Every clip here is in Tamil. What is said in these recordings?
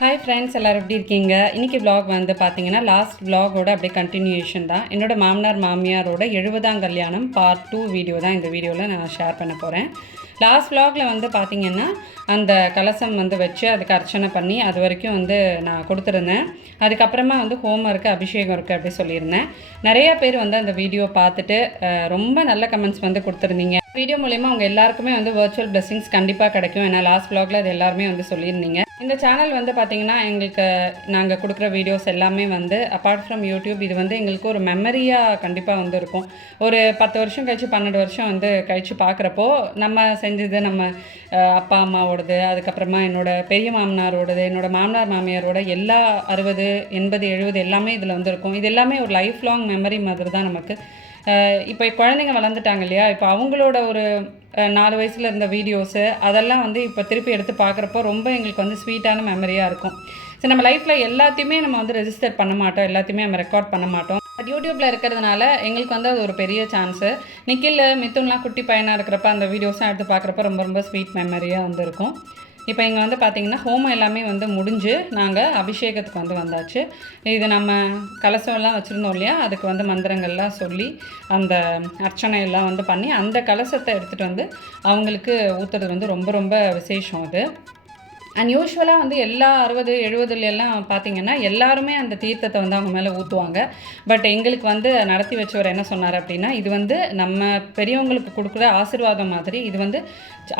ஹாய் ஃப்ரெண்ட்ஸ், எல்லோரும் எப்படி இருக்கீங்க? இன்றைக்கி vlog வந்து பார்த்தீங்கன்னா லாஸ்ட் vlogோட அப்படியே கண்டினியூஷன் தான். என்னோடய மாமனார் மாமியாரோட 70ஆம் கல்யாணம் பார்ட் 2 வீடியோ தான் இந்த வீடியோவில் நான் ஷேர் பண்ண போகிறேன். லாஸ்ட் vlogல வந்து பார்த்திங்கன்னா அந்த கலசம் வந்து வச்சு அதுக்கு அர்ச்சனை பண்ணி அது வரைக்கும் வந்து நான் கொடுத்துருந்தேன். அதுக்கப்புறமா வந்து ஹோமம் இருக்குது, அபிஷேகம் இருக்குது அப்படி சொல்லியிருந்தேன். நிறையா பேர் வந்து அந்த வீடியோ பார்த்துட்டு ரொம்ப நல்ல கமெண்ட்ஸ் வந்து கொடுத்துருந்தீங்க. வீடியோ மூலயமா அவங்க எல்லாருக்குமே வந்து வர்ச்சுவல் பிளெஸிங்ஸ் கண்டிப்பாக கிடைக்கும். ஏன்னா லாஸ்ட் vlogல அது எல்லாருமே வந்து சொல்லியிருந்தீங்க. இந்த சேனல் வந்து பார்த்திங்கன்னா எங்களுக்கு நாங்கள் கொடுக்குற வீடியோஸ் எல்லாமே வந்து அப்பார்ட் ஃப்ரம் யூடியூப் இது வந்து எங்களுக்கு ஒரு மெமரியாக கண்டிப்பாக வந்து இருக்கும். ஒரு 10 வருஷம் கழிச்சு 12 வருஷம் வந்து கழித்து பார்க்குறப்போ நம்ம செஞ்சது நம்ம அப்பா அம்மாவோடது, அதுக்கப்புறமா என்னோடய பெரிய மாமனாரோடது, என்னோடய மாமனார் மாமியாரோட எல்லா 60 80 70 எல்லாமே இதில் வந்து இருக்கும். இது எல்லாமே ஒரு லைஃப் லாங் மெமரி மாதிரி தான் நமக்கு. இப்போ குழந்தைங்க வளர்ந்துட்டாங்க இல்லையா, இப்போ அவங்களோட ஒரு 4 வயசில் இருந்த வீடியோஸு அதெல்லாம் வந்து இப்போ திருப்பி எடுத்து பார்க்குறப்போ ரொம்ப எங்களுக்கு வந்து ஸ்வீட்டான மெமரியாக இருக்கும். ஸோ நம்ம லைஃப்பில் எல்லாத்தையுமே நம்ம வந்து ரெஜிஸ்டர் பண்ண மாட்டோம், எல்லாத்தையுமே நம்ம ரெக்கார்ட் பண்ண மாட்டோம். பட் யூடியூப்பில் இருக்கிறதுனால எங்களுக்கு வந்து அது ஒரு பெரிய சான்ஸு. நிக்கில் மித்துன்லாம் குட்டி பையனாக இருக்கிறப்ப அந்த வீடியோஸ்லாம் எடுத்து பார்க்குறப்ப ரொம்ப ரொம்ப ஸ்வீட் மெமரியாக வந்து இருக்கும். இப்போ இங்கே வந்து பார்த்திங்கன்னா ஹோமம் எல்லாமே வந்து முடிஞ்சு நாங்கள் அபிஷேகத்துக்கு வந்து வந்தாச்சு. இது நம்ம கலசம்லாம் வச்சுருந்தோம் இல்லையா, அதுக்கு வந்து மந்திரங்கள்லாம் சொல்லி அந்த அர்ச்சனை எல்லாம் வந்து பண்ணி அந்த கலசத்தை எடுத்துகிட்டு வந்து அவங்களுக்கு ஊற்றுறது வந்து ரொம்ப ரொம்ப விசேஷம் அது. அண்ட் யூஸ்வலாக வந்து எல்லா 60 70 பார்த்திங்கன்னா எல்லாருமே அந்த தீர்த்தத்தை வந்து அவங்க மேலே ஊற்றுவாங்க. பட் எங்களுக்கு வந்து நடத்தி வச்சவர் என்ன சொன்னார் அப்படின்னா, இது வந்து நம்ம பெரியவங்களுக்கு கொடுக்குற ஆசீர்வாதம் மாதிரி, இது வந்து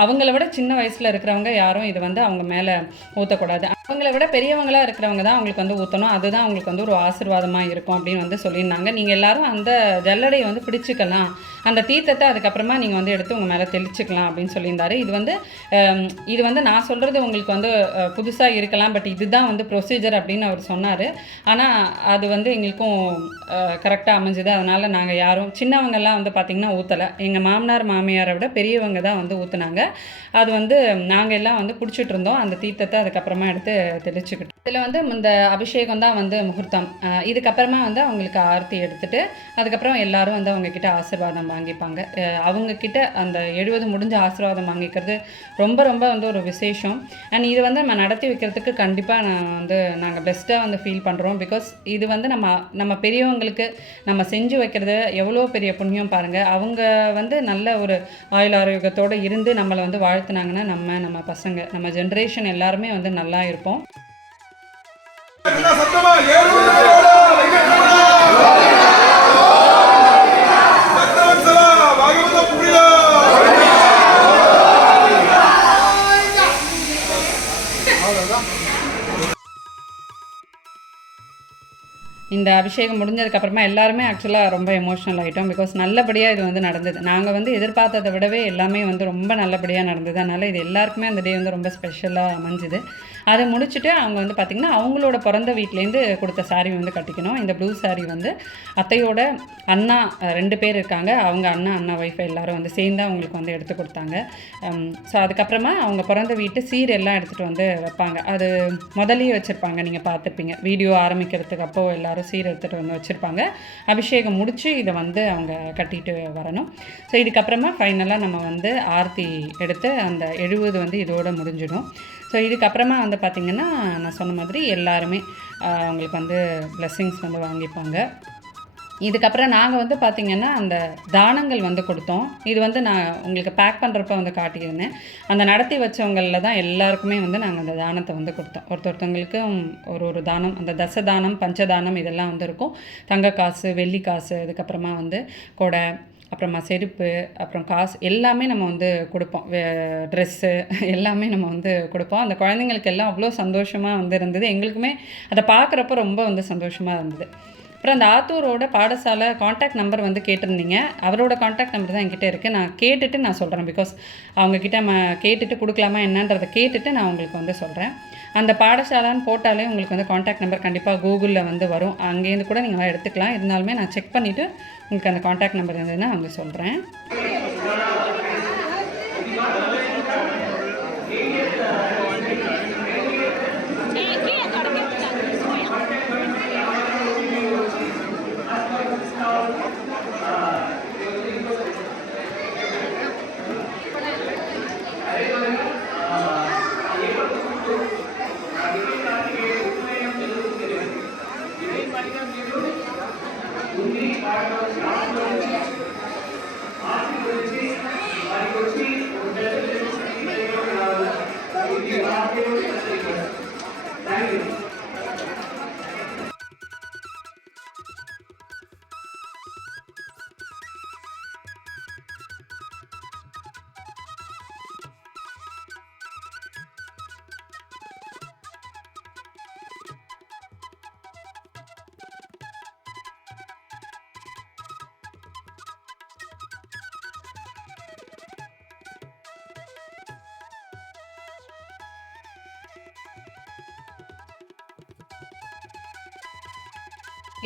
அவங்கள விட சின்ன வயசில் இருக்கிறவங்க யாரும் இது வந்து அவங்க மேலே ஊற்றக்கூடாது, அவங்கள விட பெரியவங்களாக இருக்கிறவங்க தான் அவங்களுக்கு வந்து ஊற்றணும், அதுதான் அவங்களுக்கு வந்து ஒரு ஆசீர்வாதமாக இருக்கும் அப்படின்னு வந்து சொல்லியிருந்தாங்க. நீங்கள் எல்லோரும் அந்த ஜல்லடையை வந்து பிடிச்சிக்கலாம், அந்த தீர்த்தத்தை அதுக்கப்புறமா நீங்கள் வந்து எடுத்து உங்கள் மேலே தெளிச்சிக்கலாம் அப்படின்னு சொல்லியிருந்தாரு. இது வந்து நான் சொல்கிறது உங்களுக்கு வந்து புதுசாக இருக்கலாம், பட் இதுதான் வந்து ப்ரொசீஜர் அப்படின்னு அவர் சொன்னார். ஆனால் அது வந்து எங்களுக்கும் கரெக்டாக அமைஞ்சுது. அதனால் நாங்கள் யாரும் சின்னவங்கெல்லாம் வந்து பார்த்திங்கன்னா ஊற்றலை. எங்கள் மாமனார் மாமியாரை விட பெரியவங்க தான் வந்து ஊற்றுனாங்க. அது வந்து நாங்கள் எல்லாம் வந்து பிடிச்சிட்டு இருந்தோம் அந்த தீர்த்தத்தை, அதுக்கப்புறமா எடுத்து தெளிச்சுக்கிட்டோம். இதில் வந்து இந்த அபிஷேகம் தான் வந்து முகூர்த்தம். இதுக்கப்புறமா வந்து அவங்களுக்கு ஆரத்தி எடுத்துகிட்டு அதுக்கப்புறம் எல்லோரும் வந்து அவங்கக்கிட்ட ஆசீர்வாதம் வாங்கிப்பாங்க. அவங்கக்கிட்ட அந்த 70 முடிஞ்ச ஆசீர்வாதம் வாங்கிக்கிறது ரொம்ப ரொம்ப வந்து ஒரு விசேஷம். அண்ட் இது வந்து நம்ம நடத்தி வைக்கிறதுக்கு கண்டிப்பாக நாங்கள் பெஸ்ட்டாக வந்து ஃபீல் பண்ணுறோம். பிகாஸ் இது வந்து நம்ம பெரியவங்களுக்கு நம்ம செஞ்சு வைக்கிறது எவ்வளோ பெரிய புண்ணியம் பாருங்கள். அவங்க வந்து நல்ல ஒரு ஆயுள் ஆரோக்கியத்தோடு இருந்து நம்மளை வந்து வாழ்த்துனாங்கன்னா நம்ம பசங்க நம்ம ஜென்ரேஷன் எல்லாருமே வந்து நல்லா இருப்போம். இந்த அபிஷேகம் முடிஞ்சதுக்கப்புறமா எல்லாருமே ஆக்சுவலாக ரொம்ப எமோஷ்னல் ஆகிட்டோம். பிகாஸ் நல்லபடியாக இது வந்து நடந்தது. நாங்கள் வந்து எதிர்பார்த்ததை விடவே எல்லாமே வந்து ரொம்ப நல்லபடியாக நடந்தது. அதனால் இது எல்லாருக்குமே அந்த டே வந்து ரொம்ப ஸ்பெஷலாக அமைஞ்சுது. அதை முடிச்சுட்டு அவங்க வந்து பார்த்திங்கன்னா அவங்களோட பிறந்த வீட்டிலேருந்து கொடுத்த சாரீ வந்து கட்டிக்கணும். இந்த ப்ளூ சாரீ வந்து அத்தையோட அண்ணா 2 பேர் இருக்காங்க, அவங்க அண்ணா ஒய்ஃப் எல்லோரும் வந்து சேர்ந்து அவங்களுக்கு வந்து எடுத்து கொடுத்தாங்க. ஸோ அதுக்கப்புறமா அவங்க பிறந்த வீட்டு சீர் எல்லாம் எடுத்துகிட்டு வந்து வைப்பாங்க. அது முதலையே வச்சுருப்பாங்க, நீங்கள் பார்த்துருப்பீங்க வீடியோ ஆரம்பிக்கிறதுக்கு அப்போது எல்லோரும் சீர் எடுத்துகிட்டு வந்து வச்சுருப்பாங்க. அபிஷேகம் முடித்து இதை வந்து அவங்க கட்டிட்டு வரணும். ஸோ இதுக்கப்புறமா ஃபைனலாக நம்ம வந்து ஆரத்தி எடுத்து அந்த 70 வந்து இதோடு முடிஞ்சிடும். ஸோ இதுக்கப்புறமா வந்து பார்த்திங்கன்னா நான் சொன்ன மாதிரி எல்லாருமே அவங்களுக்கு வந்து பிளெஸ்ஸிங்ஸ் வந்து வாங்கிப்பாங்க. இதுக்கப்புறம் நாங்கள் வந்து பார்த்திங்கன்னா அந்த தானங்கள் வந்து கொடுத்தோம். இது வந்து நான் உங்களுக்கு பேக் பண்ணுறப்ப வந்து காட்டியிருந்தேன். அந்த நடத்தி வச்சவங்களில் தான் எல்லாருக்குமே வந்து நாங்கள் அந்த தானத்தை வந்து கொடுத்தோம். ஒருத்தவங்களுக்கும் ஒரு தானம், அந்த தசதானம் பஞ்சதானம் இதெல்லாம் வந்து இருக்கும். தங்க காசு, வெள்ளி காசு, அதுக்கப்புறமா வந்து கொடை, அப்புறமா செருப்பு, அப்புறம் காசு எல்லாமே நம்ம வந்து கொடுப்போம். ட்ரெஸ்ஸு எல்லாமே நம்ம வந்து கொடுப்போம். அந்த குழந்தைங்களுக்கு எல்லாம் அவ்வளோ சந்தோஷமாக வந்து இருந்தது. எங்களுக்குமே அதை பார்க்குறப்ப ரொம்ப வந்து சந்தோஷமாக இருந்தது. அப்புறம் அந்த ஆத்தூரோட பாடசாலை காண்டாக்ட் நம்பர் வந்து கேட்டிருந்தீங்க. அவரோட காண்டாக்ட் நம்பர் தான் என்கிட்ட இருக்குது. நான் கேட்டுட்டு நான் சொல்கிறேன். பிகாஸ் அவங்கக்கிட்ட கேட்டுட்டு கொடுக்கலாமா என்னன்றதை கேட்டுட்டு நான் உங்களுக்கு வந்து சொல்கிறேன். அந்த பாடசாலைன்னு போட்டாலே உங்களுக்கு வந்து காண்டாக்ட் நம்பர் கண்டிப்பாக கூகுளில் வந்து வரும். அங்கேருந்து கூட நீங்கள் எடுத்துக்கலாம். இருந்தாலுமே நான் செக் பண்ணிவிட்டு உங்களுக்கு அந்த காண்டாக்ட் நம்பர் இருந்ததுன்னா வந்து சொல்கிறேன்.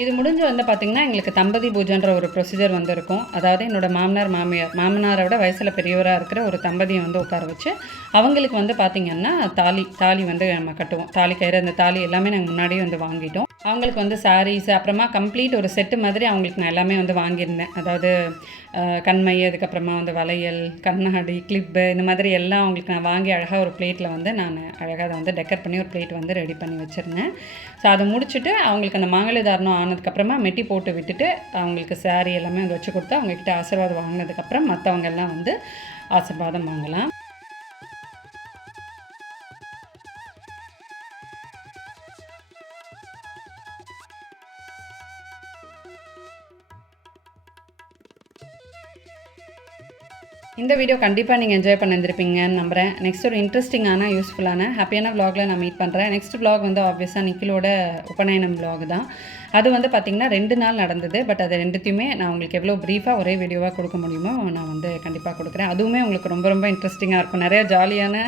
இது முடிஞ்சு வந்து பார்த்திங்கன்னா எங்களுக்கு தம்பதி பூஜைன்ற ஒரு ப்ரொசீஜர் வந்து இருக்கும். அதாவது என்னோடய மாமனார் மாமனாரை விட வயசில் பெரியவராக இருக்கிற ஒரு தம்பதியை வந்து உட்கார வச்சு அவங்களுக்கு வந்து பார்த்திங்கன்னா தாலி வந்து நம்ம கட்டுவோம். தாலி கயிறு, அந்த தாலி எல்லாமே நாங்கள் முன்னாடியே வந்து வாங்கிட்டோம். அவங்களுக்கு வந்து சாரீஸ், அப்புறமா கம்ப்ளீட் ஒரு செட்டு மாதிரி அவங்களுக்கு நான் எல்லாமே வந்து வாங்கியிருந்தேன். அதாவது கண்மை, அதுக்கப்புறமா வந்து வளையல், கண்ணாடி, கிளிப்பு, இந்த மாதிரி எல்லாம் அவங்களுக்கு நான் வாங்கி அழகாக ஒரு பிளேட்டில் வந்து நான் அழகாக அதை வந்து டெக்கர் பண்ணி ஒரு பிளேட் வந்து ரெடி பண்ணி வச்சுருந்தேன். ஸோ அதை முடிச்சுட்டு அவங்களுக்கு அந்த மங்களதாரணம் ஆனதுக்கப்புறமா மெட்டி போட்டு விட்டுட்டு அவங்களுக்கு சாரீ எல்லாமே வந்து வச்சு கொடுத்து அவங்கக்கிட்ட ஆசீர்வாதம் வாங்கினதுக்கப்புறம் மற்றவங்க எல்லாம் வந்து ஆசீர்வாதம் வாங்கலாம். இந்த வீடியோ கண்டிப்பாக நீங்கள் என்ஜாய் பண்ணியிருந்திருப்பீங்கன்னு நம்புகிறேன். நெக்ஸ்ட் ஒரு இன்ட்ரெஸ்டிங்கான, யூஸ்ஃபுல்லான, ஹாப்பியான விலாகில் நான் மீட் பண்ணுறேன். நெக்ஸ்ட் விலாக் வந்து ஆப்வியஸாக நிக்கிலோட உபநயனம் விலாக் தான். அது வந்து பார்த்திங்கன்னா 2 நாள் நடந்தது. பட் அது ரெண்டுத்தையுமே நான் உங்களுக்கு எவ்வளோ ப்ரீஃபாக ஒரே வீடியோவாக கொடுக்க முடியுமோ நான் வந்து கண்டிப்பாக கொடுக்குறேன். அதுவுமே உங்களுக்கு ரொம்ப ரொம்ப இன்ட்ரெஸ்டிங்காக இருக்கும். நிறையா ஜாலியான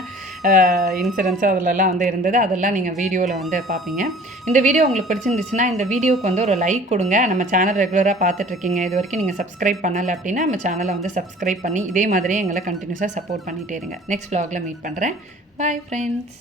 இன்சிடென்ட்ஸு அதிலெல்லாம் வந்து இருந்தது. அதெல்லாம் நீங்கள் வீடியோவில் வந்து பார்ப்பீங்க. இந்த வீடியோ உங்களுக்கு பிடிச்சிருந்துச்சுன்னா இந்த வீடியோவுக்கு வந்து ஒரு லைக் கொடுங்க. நம்ம சேனல் ரெகுலராக பார்த்துட்ருக்கீங்க, இது வரைக்கும் நீங்கள் சப்ஸ்கிரைப் பண்ணலை அப்படின்னா நம்ம சேனலை வந்து சப்ஸ்கிரைப் பண்ணி இதே மாதிரியே எங்களை கண்டினியூஸாக சப்போர்ட் பண்ணிகிட்டே இருங்க. நெக்ஸ்ட் vlogல மீட் பண்ணுறேன். Bye friends.